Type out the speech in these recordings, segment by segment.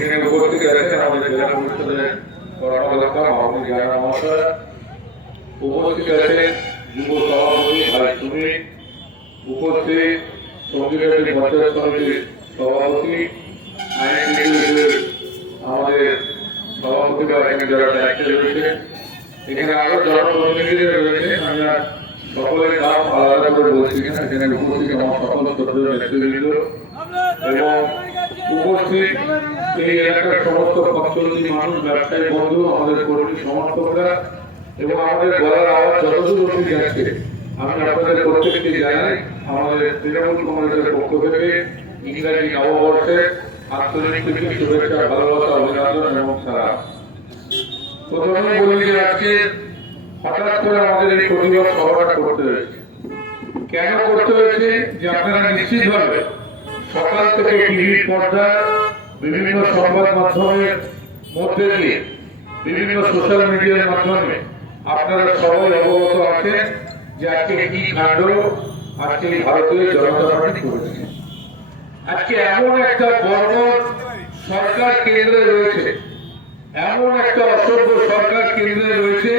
এখানে উপস্থিত আছেন আমাদের জেলা পরিষদের কর্মকর্তা মাহমুদ জানা মহাশয়, উপস্থিত আছেন যুব সভাপতি ভাই সুমিত, উপস্থিত সঙ্গীতালী পঞ্চায়েত সমিতির সভাপতি, আইনজীবীদের আমাদের সভাপতি বা এখানে যারা দায়িত্বে রয়েছে, এখানে আরো জনপ্রতিনিধিরা রয়েছে। আমি আর সকলের নাম আলাদা করে বলছি কিনা, এখানে উপস্থিত আমার সকল শ্রদ্ধেয় নেতৃবৃন্দ এবং উপস্থিত এই এলাকার সমস্ত পক্ষী মানুষ, ব্যবসায়ী বন্ধু, আমাদের কর্মী সমর্থকরা এবং আমাদের গলার আওয়াজ যতদূর অবধি যাচ্ছে আমি আপনাদের প্রত্যেককে জানাই আমাদের তৃণমূল কংগ্রেসের পক্ষ থেকে ইংরাজি নববর্ষের আন্তরিক শুভেচ্ছা, ভালোবাসা, অভিনন্দন এবং সারা। প্রথমে বলি যে আজকে হঠাৎ করে আমাদের এই প্রতিবাদ সভাটা করতে হয়েছে। কেন করতে হয়েছে যে আপনারা নিশ্চিতভাবে সকাল থেকে টিভির পর্দায় বিভিন্ন সংবাদ মাধ্যমের মধ্যে দিয়ে বিভিন্ন সোশ্যাল মিডিয়ার মাধ্যমে আপনারা সবাই অবগত আছেন যে আজকে কি কাণ্ড আজকে ভারতীয় জনতা পার্টি করেছে। আজকে এমন একটা বর্বর সরকার কেন্দ্রে রয়েছে, এমন একটা অসভ্য সরকার কেন্দ্রে রয়েছে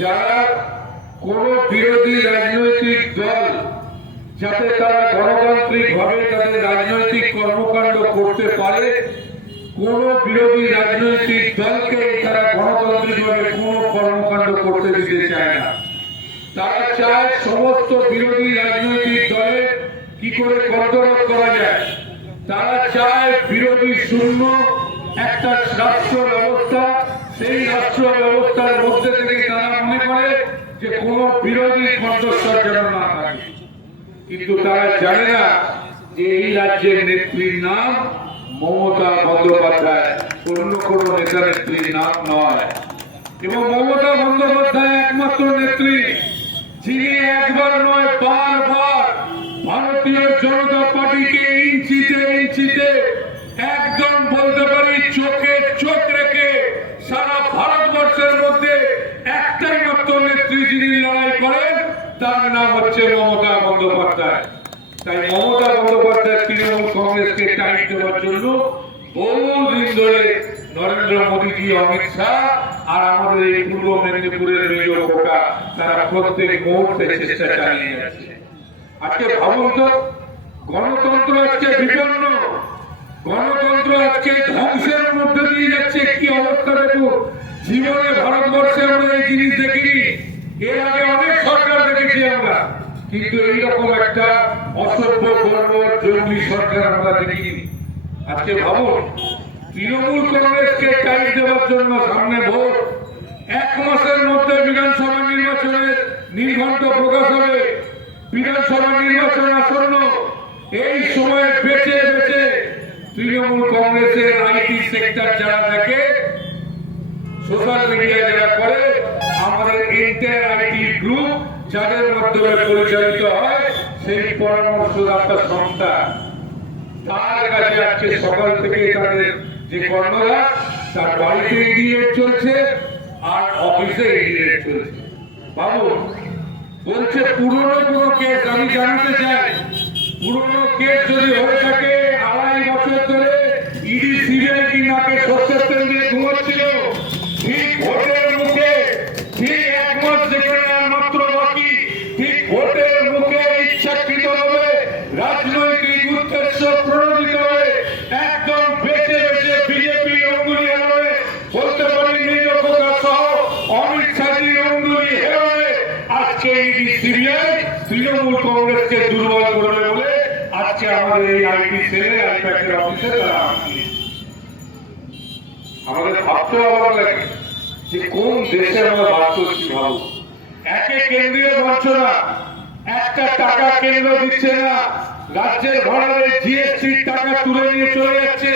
যারা কোন বিরোধী রাজনৈতিক দল যাতে তারা গণতান্ত্রিক ভাবে তাদের রাজনৈতিক কর্মকাণ্ড করতে পারে, কোন বিরোধী রাজনৈতিক দলকে তারা গণতান্ত্রিক ভাবে কোন কর্মকাণ্ড করতে দিতে চায় না। তারা চায় সমস্ত বিরোধী রাজনৈতিক দলের কি করে কর্তরোধ করা যায়। তারা চায় বিরোধী শূন্য একটা রাষ্ট্র ব্যবস্থা, সেই রাষ্ট্র ব্যবস্থার মধ্যে থেকে তারা মনে করে যে কোন বিরোধী কণ্ঠস্বর যেন না থাকে। কিন্তু তারা জানে না যে এই রাজ্যের নেত্রীর নাম মমতা বন্দ্যোপাধ্যায়, অন্য কোন নেতা নেত্রীর নাম নয়। এবং মমতা বন্দ্যোপাধ্যায় একমাত্র নেত্রী যিনি একবার নয় বারবার ভারতীয় জনতা পার্টিকে ইঞ্চিতে ইঞ্চিতে একদম বলতে পারি চোখে চোখ রেখে সারা ভারতবর্ষের মধ্যে একটাই মাত্র নেত্রী যিনি লড়াই করেন, তার নাম হচ্ছে মমতা বন্দ্যোপাধ্যায়। তাই মমতা বন্দ্যোপাধ্যায় তৃণমূল কংগ্রেসকে টাইট দেওয়ার জন্য বহুদিন ধরে নরেন্দ্র মোদীজি, অমিত শাহ আর আমাদের এই পূর্ব মেদিনীপুরের মেজর খোকা তারা প্রত্যেক মুহূর্তে চেষ্টা চালিয়ে যাচ্ছে। আজকে ভাবুন তো, গণতন্ত্র আজকে বিপন্ন, গণতন্ত্র আজকে ধ্বংসের মধ্যে দিয়ে যাচ্ছে। কি অবস্থা দেখুন, জীবনে ভারতবর্ষে আমরা এই জিনিস দেখিনি। এর আগে অনেক সরকার দেখেছি আমরা, কিন্তু এইরকম একটা অসভ্য বর্বর জঙ্গি সরকার আমরা দেখিনি। আজকে ভাবুন, তৃণমূল কংগ্রেসকে টাইট দেওয়ার জন্য সামনে ভোট, এক মাসের মধ্যে বিধানসভা নির্বাচনের নির্ঘণ্ট প্রকাশ হবে, বিধানসভা নির্বাচন আসন্ন। এই সময় বেঁচে বেঁচে তৃণমূল কংগ্রেসের আইটি সেক্টর যারা দেখে, সোশ্যাল মিডিয়া যারা করে, আমাদের এন্টায়ার আইটি গ্রুপ যাদের মাধ্যমে পরিচালিত হয় সেই পরামর্শদাতা সংস্থা, তার কাছে আজকে সকাল থেকে তাদের যে কর্মরা তার বাড়িতে ইডিয়েট চলছে আর অফিসে ইডিয়েট চলছে। বাবু বলছে পুরনো কোনো কেস, আমি জানতে চাই পুরনো কেস যদি হয়ে থাকে 2.5 বছর ধরে ইডি সিবিআই কি নাকে সর্ষের তেল দিয়ে ঘুমাচ্ছিল, ঠিক ভোটের মুখে, ঠিক 1 মাস যেখানে আর মাত্র বাকি, ঠিক ভোটের মুখে ইচ্ছাকৃত ভাবে রাজনৈতিক উদ্দেশ্য প্রণোদিত হয়ে একদম বেঁচে বেঁচে বিজেপি অঙ্গুলি হেরোয়, বলতে পারি মেজর খোকা সহ অমিত শাহজির অঙ্গুলি হেরোয় আজকে ইডি সিবিআই তৃণমূল কংগ্রেসকে দুর্বল করবে বলে আজকে আমাদের এই আইটি সেলে আইপ্যাকের অফিসে তারা আসছে। আমাদের ভাবতে অবাক লাগে যে কোন দেশে আমরা বাস করছি। ভাবো, একে কেন্দ্রীয় বঞ্চনা, একটা টাকা কেন্দ্র দিচ্ছে না, রাজ্যের ভাড়ারে জিএসটির টাকা তুলে নিয়ে চলে যাচ্ছে,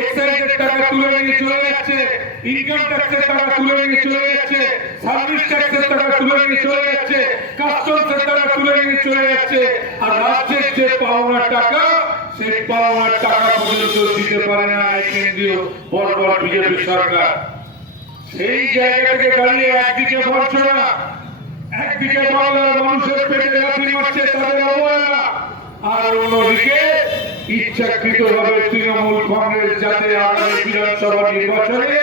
এক্সাইজের টাকা তুলে নিয়ে চলে যাচ্ছে, ইনকাম ট্যাক্সের টাকা তুলে নিয়ে চলে যাচ্ছে, সার্ভিস ট্যাক্সের টাকা তুলে নিয়ে চলে যাচ্ছে, কাস্টমসের টাকা তুলে নিয়ে চলে যাচ্ছে। আর রাজ্যের যে পাওনা টাকা, সেই পাওনা টাকা পর্যন্ত দিতে পারে না এই কেন্দ্রীয় বর্বর বিজেপি সরকার। সেই জায়গা থেকে দাঁড়িয়ে একদিকে বঞ্চনা, একদিকে বাংলার মানুষের পেটে লাথি মারছে তাদের অবহেলা, আর অন্যদিকে ইচ্ছাকৃতভাবে তৃণমূল কংগ্রেস যাতে আগামী বিধানসভা নির্বাচনে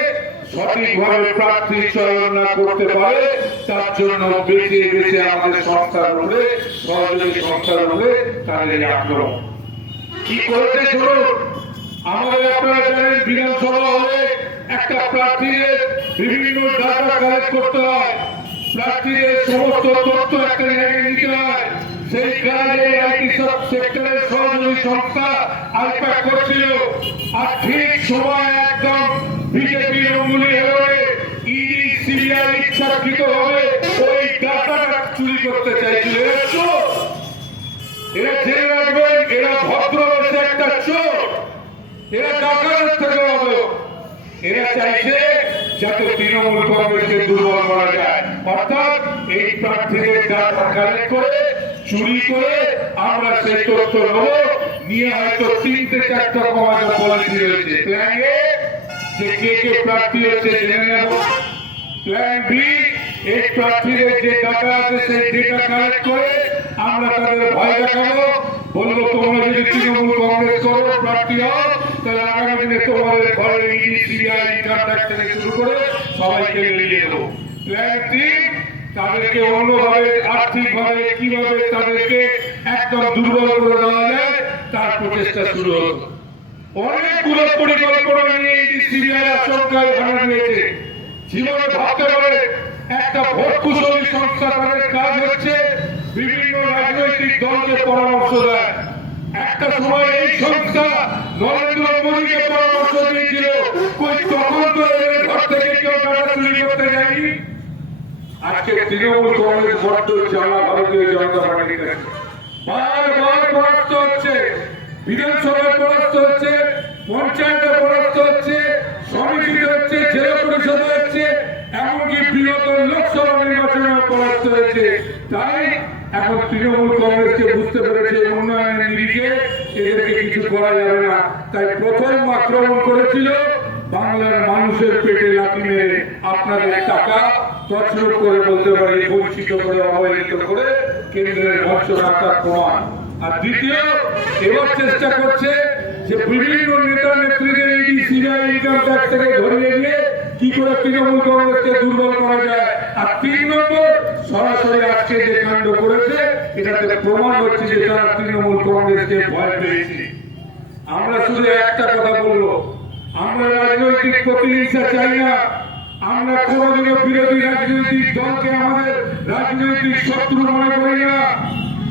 সঠিকভাবে প্রার্থী চয়ন না করতে পারে তার জন্য বেছে বেছে আমাদের সংস্থার উপরে সহযোগী সংস্থার উপরে তাদের আক্রমণ কি করেছে চলুন আমাদের আপনারা জানেন বিধানসভা হলে একটা প্রার্থীদের বিভিন্ন ডাটা কালেক্ট করতে হয় প্রার্থীদের সমস্ত তথ্য একটা জায়গায় নিতে হয় সেই কাজে আইটি সেক্টরের সহযোগী সংস্থা আলপা করছিল আর ঠিক সময় একদম বিজেপি অঙ্গুলি হয়ে ইডি সিবিআই ইচ্ছাকৃত হবে ওই ডাটাটা চুরি করতে চাইছিল এরা জেনে রাখবেন এরা ভদ্র হচ্ছে একটা চোর এরা ডাকাতের থেকে হবে এরা চাইছে যাতে তৃণমূল কংগ্রেসকে দুর্বল করা যায় অর্থাৎ এই প্রার্থীদের ডাটা কালেক্ট করে চুরি করে আমরা সেই তথ্য নেব নিয়ে হয়তো 3-4টা কমানো পলিসি রয়েছে প্ল্যান এ যে কে কে প্রার্থী হচ্ছে জেনে নেব প্ল্যান বি এই প্রার্থীদের যে ডাটা আছে সেই ডেটা কালেক্ট করে আমরা তাদের ভয় দেখাবো বলবো তোমরা যদি তৃণমূল কংগ্রেস করো প্রার্থী হও তাহলে আগামী দিনে তোমাদের ঘরে ইডি সিবিআই কন্ট্যাক্ট থেকে শুরু করে সবাইকে নিয়ে দেবো প্ল্যান 3 তাদেরকে অন্যভাবে আর্থিকভাবে কিভাবে তাদেরকে একদম দুর্বল করে দেওয়া যায় তার প্রচেষ্টা শুরু হলো অনেকগুলো পরিকল্পনা নিয়ে ইডি সিবিআই আশঙ্কায় ভাড়া নিয়েছে জীবনে ভাবতে পারে একটা ভোট কুশলী সংস্থা তাদের কাজ হচ্ছে বিভিন্ন রাজনৈতিক দলকে পরামর্শ দেয় একটা সময় এই সংস্থা নরেন্দ্র মোদীকে পরামর্শ দিয়েছিল কই তখন তো এদের ঘর থেকে কেউ টাকা চুরি করতে যায়নি আজকে তৃণমূল কংগ্রেস বড্ড জ্বালা ভারতীয় জনতা পার্টির কাছে বারবার পরাস্ত হচ্ছে বিধানসভায় পরাস্ত হচ্ছে পঞ্চায়েতে পরাস্ত হচ্ছে সমিতিতে হচ্ছে জেলা পরিষদে হচ্ছে এমনকি বিগত লোকসভা নির্বাচনে পরাস্ত হয়েছে তাই এখন তৃণমূল কংগ্রেসকে বুঝতে পেরেছে উন্নয়নের নিরিখে এদেরকে কিছু করা যাবে না তাই প্রথম আক্রমণ করেছিল বাংলার মানুষের পেটে লাথি মেরে আপনাদের টাকা তছরূপ করে বলতে পারি বঞ্চিত করে অবহেলিত করে কেন্দ্রের বঞ্চনার প্রমাণ আর দ্বিতীয় এবার চেষ্টা করছে যে বিভিন্ন নেতা নেত্রীদের ইডি সিবিআই ইনকাম ট্যাক্স থেকে ধরিয়ে নিয়ে কি করে তৃণমূল কংগ্রেসকে দুর্বল করা যায় আর 3 নম্বর সরাসরি আজকে যে কাণ্ড করেছে এটাতে প্রমাণ হচ্ছে যে তারা তৃণমূল কংগ্রেসকে ভয় পেয়েছে আমরা শুধু একটা কথা বলবো আমরা রাজনৈতিক প্রতিহিংসা চাই না আমরা কোনোদিনও বিরোধী রাজনৈতিক দলকে আমাদের রাজনৈতিক শত্রু মনে করি না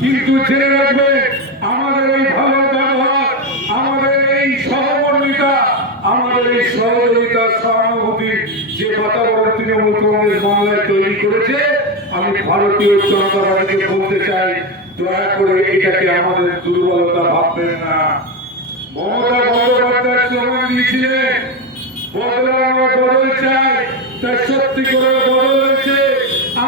কিন্তু জেনে রাখবে আমাদের এই ভালো ব্যবহার আমাদের এই সহমর্মিতা আমাদের এই সহযোগিতা সহানুভূতি যে বাতাবরণ তৃণমূল কংগ্রেস বাংলায় তৈরি করেছে আমি ভারতীয় জনতা পার্টিকে বলতে চাই দয়া করে এটাকে আমাদের দুর্বলতা ভাববেন না মমতা বন্দ্যোপাধ্যায় স্লোগান দিয়েছিলেন বদল চাই তাই সত্যি করে বদল হয়েছে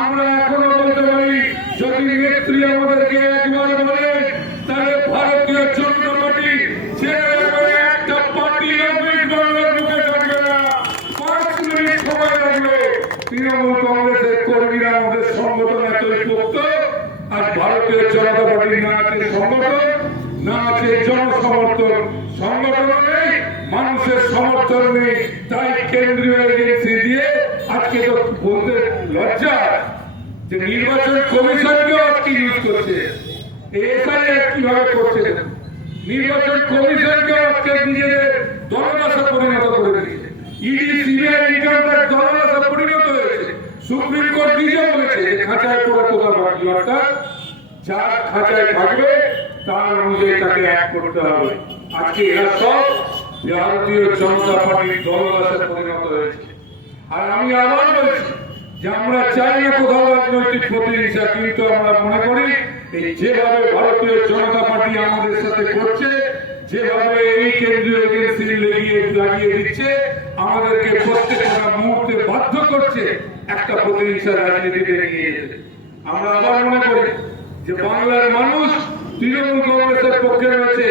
আমরা এখনো বলতে পারি যদি নেত্রী আমাদেরকে একবার বলেন তাহলে ভারতীয় জনতা পার্টি ছেড়ে করে একটা পার্টি বাংলার মুখে থাকবে না 5 মিনিট সময় লাগবে তৃণমূল কংগ্রেসের কর্মীরা আমাদের সংগঠন এতই পোক্ত আর ভারতীয় জনতা পার্টি না আছে সংগঠন না আছে জনসমর্থন সংগঠন নেই মানুষের সমর্থন নেই তাই কেন্দ্রীয় এজেন্সি দিয়ে আজকে তো বলতে লজ্জা যে নির্বাচন কমিশনকে আজকে ইউজ করছে এসআইআর কিভাবে করছে নির্বাচন কমিশনকে আজকে নিজেদের দলদাসে পরিণত করে দিয়েছে ইডি সিবিআই ইনকাম ট্যাক্স দলদাসে পরিণত হয়েছে সুপ্রিম কোর্ট নিজে বলেছে যে খাঁচায় পড়ে তোলা বাকি অর্থাৎ যার খাঁচায় থাকবে তার অনুযায়ী তাকে এক করতে হবে আজকে এরা সব ভারতীয় জনতা পার্টির দলদাসে পরিণত হয়েছে আর আমি আবার বলছি যে আমরা চাই না কোথাও রাজনৈতিক প্রতিহিংসা কিন্তু আমরা মনে করি এই যেভাবে ভারতীয় জনতা পার্টি আমাদের সাথে করছে যেভাবে এই কেন্দ্রীয় এজেন্সি লাগিয়ে দিচ্ছে আমাদেরকে প্রত্যেকটা মুহূর্তে বাধ্য করছে একটা প্রতিহিংসা রাজনীতিতে নিয়ে যেতে আমরা আবার মনে করি যে বাংলার মানুষ তৃণমূল কংগ্রেসের পক্ষে রয়েছে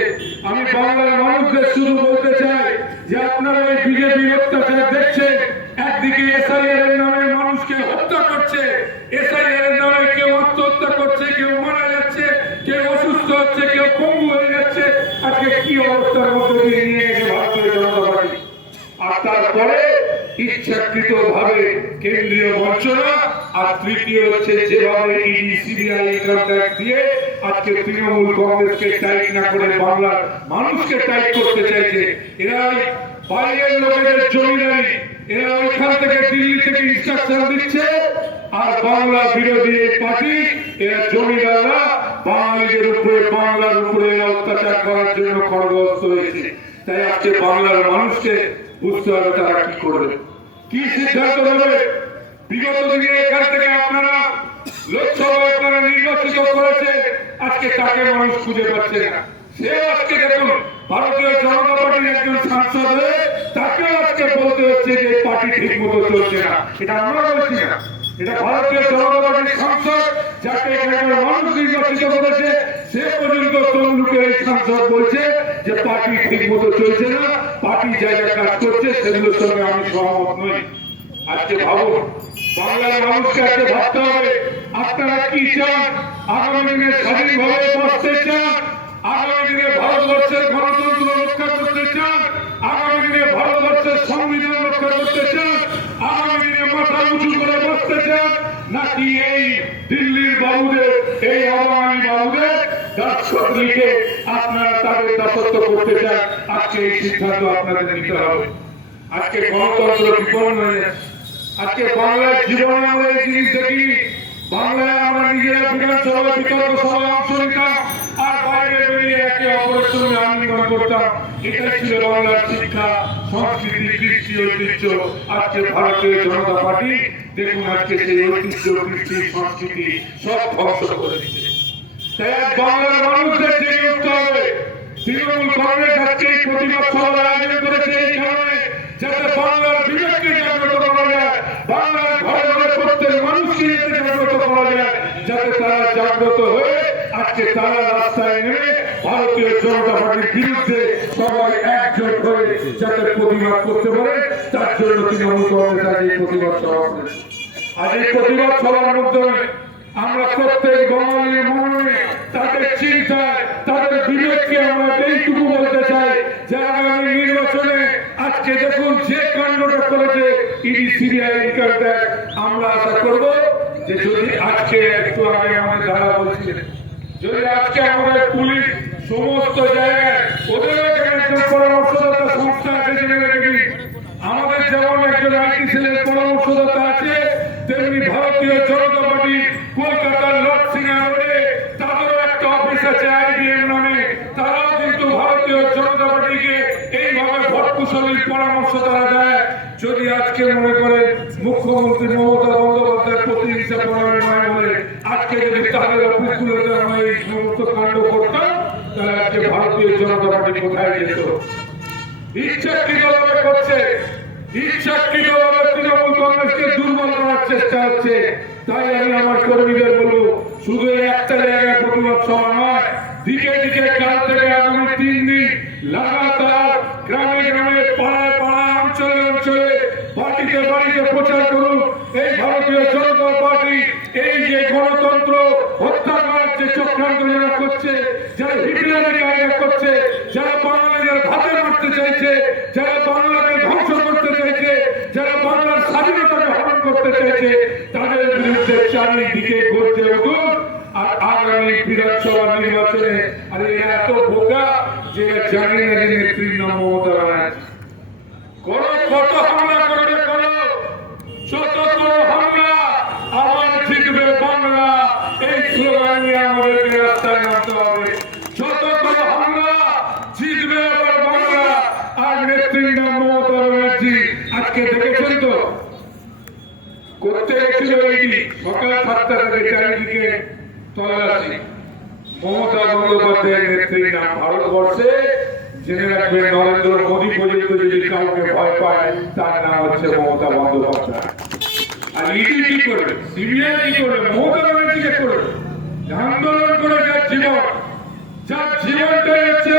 আমি বাংলার মানুষদের শুধু বলতে চাই যে আপনারা এই বিজেপি অত্যাচার দেখছেন একদিকে এসআইআর এর নামে মানুষকে হত্যা করছে এসআইআর এর নামে কেউ আত্মহত্যা করছে কেউ মারা যাচ্ছে কেউ অসুস্থ হচ্ছে কেউ পঙ্গু হয়ে যাচ্ছে আজকে কি তারপরে ইচ্ছাকৃত ভাবে কেন্দ্রীয় বঞ্চনা, আর তৃতীয় হচ্ছে যেভাবে ইডি সিবিআই কন্ট্রাক্ট দিয়ে আজকে তৃণমূল কংগ্রেসকে টাইট না করে বাংলার মানুষকে টাইট করতে চাইছে। এরা বাইরের লোকেদের জমিদারি, এরা ওইখান থেকে দিল্লি থেকে ইনস্ট্রাকশন দিচ্ছে, আর বাংলা বিরোধী পার্টি এরা জমিদাররা বাঙালিদের উপরে, বাংলার উপরে অত্যাচার করার জন্য খড়গহস্ত হয়েছে। তাই আজকে বাংলার মানুষকে বুঝতে হবে তারা কি করবে, কি সিদ্ধান্ত নেবে। বিগত দিনে এখান থেকে আপনারা লোকসভা আপনারা নির্বাচিত করেছে, আজকে তাকে মানুষ খুঁজে পাচ্ছে না। সে আজকে দেখুন ভারতীয় জনতা পার্টির একজন সাংসদ হয়ে তাকেও আজকে বলতে হচ্ছে যে পার্টি ঠিক মতো চলছে না। এটা আমরা বলছি না, এটা ভারতীয় জনতা পার্টির সাংসদ যাকে এখানকার মানুষ নির্বাচিত করেছে, সে পর্যন্ত তমলুকের এই সাংসদ বলছে যে পার্টি ঠিক মতো চলছে না, পার্টি জায়গা কাজ করছে, সেগুলোর সঙ্গে আমি সহমত নই। আজকে ভাবুন, বাংলার মানুষকে আজকে ভাবতে হবে আপনারা কি চান। আগামী দিনে স্বাধীনভাবে বাঁচতে চান, আগামী দিনে ভারতবর্ষের গণতন্ত্র রক্ষা করতে চান, আগামী দিনে ভারতবর্ষের সংবিধান রক্ষা করতে চান, আগামী দিনে মাথা উঁচু করে বসতে চান, নাকি এই দিল্লির বাবুদের, এই আওয়ামী বাবুদের দাসত্বকে আপনারা তাদের দাসত্ব করতে চান। আজকে এই সিদ্ধান্ত আপনাদের নিতে হবে। আজকে গণতন্ত্র বিপন্ন হয়ে যাচ্ছে। আজকে বাংলার জীবনে আমরা এই জিনিস দেখি, বাংলায় আমরা নিজেরা বিধানসভা বিতর্ক সভায় অংশ নিতাম আর বাইরে বেরিয়ে একে অপরের সঙ্গে আলিঙ্গন করতাম। এটাই ছিল বাংলার শিক্ষা, সংস্কৃতি, কৃষ্টি, ঐতিহ্য। আজকে ভারতীয় জনতা পার্টি দেখুন আজকে সেই ঐতিহ্য, কৃষ্টি, সংস্কৃতি সব ধ্বংস করে দিচ্ছে। তাই আজ বাংলার মানুষদের জেগে উঠতে হবে। তৃণমূল কংগ্রেস আজকে এই প্রতিবাদ সভার আয়োজন করেছে এই কারণে, যাতে বাংলার বিবেককে জাগ্রত করা যায়, বাংলার ঘরে ঘরে প্রত্যেক মানুষকে জাগ্রত করা যায়, যাতে তারা জাগ্রত হয়ে আজকে তারা রাস্তায় নেমে ভারতীয় জনতা পার্টির বিরুদ্ধে সবাই একজোট হয়ে যাতে প্রতিবাদ করতে পারে। তার জন্য তৃণমূল কংগ্রেস আজ এই প্রতিবাদ সভা করেছে। আজ এই প্রতিবাদ সভার মাধ্যমে আমরা প্রত্যেক বাঙালির মনে তাদের চিন্তায়, তাদের বিবেককে আমরা এইটুকু বলতে চাই যে আগামী নির্বাচনে আজকে দেখুন যে কাণ্ডটা করেছে ইডি সিবিআই কন্ট্রাক্ট, আমরা আশা করব যে যদি আজকে একটু আগে আমাদের দ্বারা বলছিলেন, যদি আজকে আমাদের পুলিশ সমস্ত জায়গায় ওদের এখানে একজন পরামর্শদাতা সংস্থা আছে, জেনে রেখে আমাদের যেমন একজন আইটি সেলের পরামর্শদাতা আছে, তেমনি ভারতীয় জনতা পার্টি কলকাতার লর্ড সিংহা রোডে তাদেরও একটা অফিস আছে আইবিএম নামে। তারাও কিন্তু ভারতীয় জনতা পার্টিকে এইভাবে ভটকুশলীর পরামর্শ তারা দেয়। যদি আজকে মনে করেন মুখ্যমন্ত্রী মমতা বন্দ্যোপাধ্যায়ের প্রতিহিংসা করার নয় বলে আজকে যদি তাদের অফিসগুলোতে আমরা এই সমস্ত কাণ্ড করতাম, তাহলে আজকে ভারতীয় জনতা পার্টি কোথায় যেত? ইচ্ছাকৃতভাবে করছে, ইচ্ছাকৃতভাবে তৃণমূল কংগ্রেসকে দুর্বল করার চেষ্টা হচ্ছে। তাই আমি আমার কর্মীদের বলবো, শুধু একটা জায়গায় প্রতিবাদ সভা নয়, দিকে দিকে কাল থেকে আগামী 3 দিন লাগাতার গ্রামে গ্রামে, পাড়ায় পাড়ায়, অঞ্চলে অঞ্চলে, বাড়িতে বাড়িতে প্রচার করুন এই ভারতীয় জনতা পার্টি এই যে গণতন্ত্র হত্যা করার যে চক্রান্ত যারা করছে, যারা হিটলারের কায়দা করছে, যারা বাঙালিদের ভাতে মারতে চাইছে, যারা বাংলাকে ধ্বংস করতে চাইছে, যারা বাংলার স্বাধীনতাকে হরণ করতে চাইছে, তাদের বিরুদ্ধে চারিদিকে গর্জে উঠুন। আর আগামী বিধানসভা নির্বাচনে আরে এত বোকা যে জানে না যে নেত্রীর নাম মমতা ব্যানার্জি। কোন কত হামলা করে করো, যত করো হামলা, আবার জিতবে বাংলা, এই স্লোগান নিয়ে আমাদেরকে রাস্তায় নামতে হবে। যত করো হামলা, জিতবে আবার বাংলা, আর নেত্রীর নাম মমতা ব্যানার্জি। আজকে দেখেছেন তো করতে গেছিল এইটি সকাল 7টা থেকে চারিদিকে তল্লাশি। মমতা বন্দ্যোপাধ্যায়ের নেত্রীর নাম ভারতবর্ষে জেনে রাখবেন, নরেন্দ্র মোদী পর্যন্ত যদি কাউকে ভয় পায় তার নাম হচ্ছে মমতা বন্দ্যোপাধ্যায়। আর ইডি কি করবে, সিবিআই কি করবে, মমতা ব্যানার্জিকে করবে? আন্দোলন করে যার জীবনটাই হচ্ছে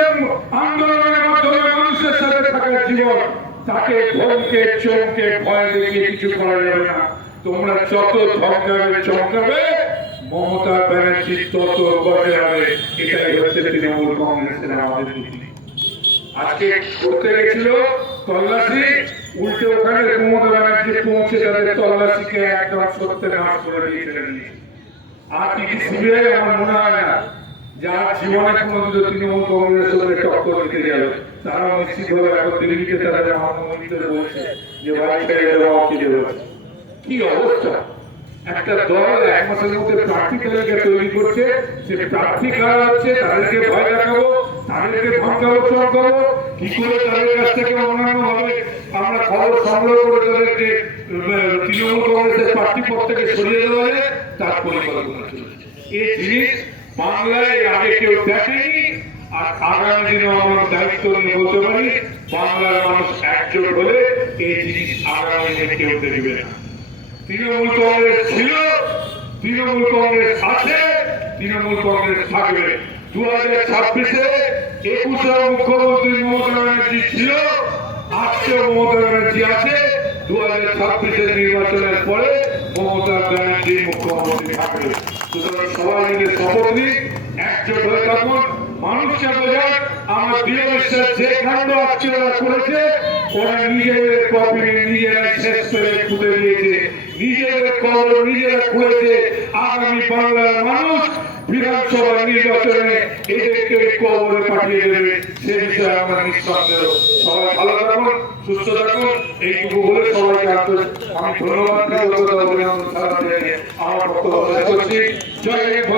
আন্দোলনের মাধ্যমে মানুষের সাথে থাকার জীবন, তাকে ধমকে চমকে ভয় দেখিয়ে কিছু করা যাবে না। তোমরা যত ধমকাবে চমকাবে, মমতা ব্যানার্জি তত গজে হবে। এটাই হচ্ছে তৃণমূল কংগ্রেসের আমাদের নীতি। আজকে করতে গেছিল তল্লাশি, উল্টে ওখানে মমতা ব্যানার্জি পৌঁছে তাদের তল্লাশিকে একদম সত্যি নাশ করে দিয়েছিলেন। আর কি সিবিআই আমার মনে হয় না যার জীবনে কোনোদিন তৃণমূল কংগ্রেসের সঙ্গে টক্কর দিতে গেল, তারা নিশ্চিতভাবে এখন দিল্লিতে তাদের মহামন্ত্রীদের বলছে যে ভাই ছেড়ে দেওয়া কি দেবে। কি অবস্থা! একটা দল এক মাসের মধ্যে প্রার্থী তালিকা তৈরি করছে, সে প্রার্থী কারা হচ্ছে তাদেরকে ভয় দেখাবো, তাদেরকে ধমকালোচনা করবো, কি করে তাদের কাছ থেকে অন্যান্য ভাবে আমরা খবর সংগ্রহ করে তাদেরকে তৃণমূল কংগ্রেসের প্রার্থী পদ থেকে সরিয়ে দেওয়া যায়, তার পরিকল্পনা চলছে। এই জিনিস বাংলায় আগে কেউ দেখেনি, আর আগামী দিনে আমরা দায়িত্ব নিয়ে বলতে পারি বাংলার মানুষ একজোট হলে এই জিনিস আগামী দিনে কেউ দেখবে না। তৃণমূল কংগ্রেস ছিল, তৃণমূল কংগ্রেস আছে, তৃণমূল কংগ্রেস থাকবে। 2026-এ 21 মুখ্যমন্ত্রী মমতা ব্যানার্জি ছিল, আজকে মমতা ব্যানার্জি আছে, 2026-এর নির্বাচনের পরে মমতা ব্যানার্জি মুখ্যমন্ত্রী থাকবে। সুতরাং সবাই মিলে শপথ নিন, একজোট হয়ে থাকুন। মানুষকে বোঝান আমার দৃঢ় বিশ্বাস যে কাণ্ড আজকে ওরা করেছে, ওরা নিজেদের কপি নিজেরাই শেষ করে খুঁজে দিয়েছে, নিজেদের কবর নিজেরা খুঁড়েছে। আগামী বাংলার মানুষ বিধানসভা নির্বাচনে এদেরকে কবরে পাঠিয়ে দেবে, সে বিষয়ে আমরা নিঃসন্দেহ। সবাই ভালো থাকুন, সুস্থ থাকুন, এইটুকু বলে সবাইকে আমি ধন্যবাদ অভিনন্দন আমার বক্তব্য শেষ করছি। জয় হিন্দ।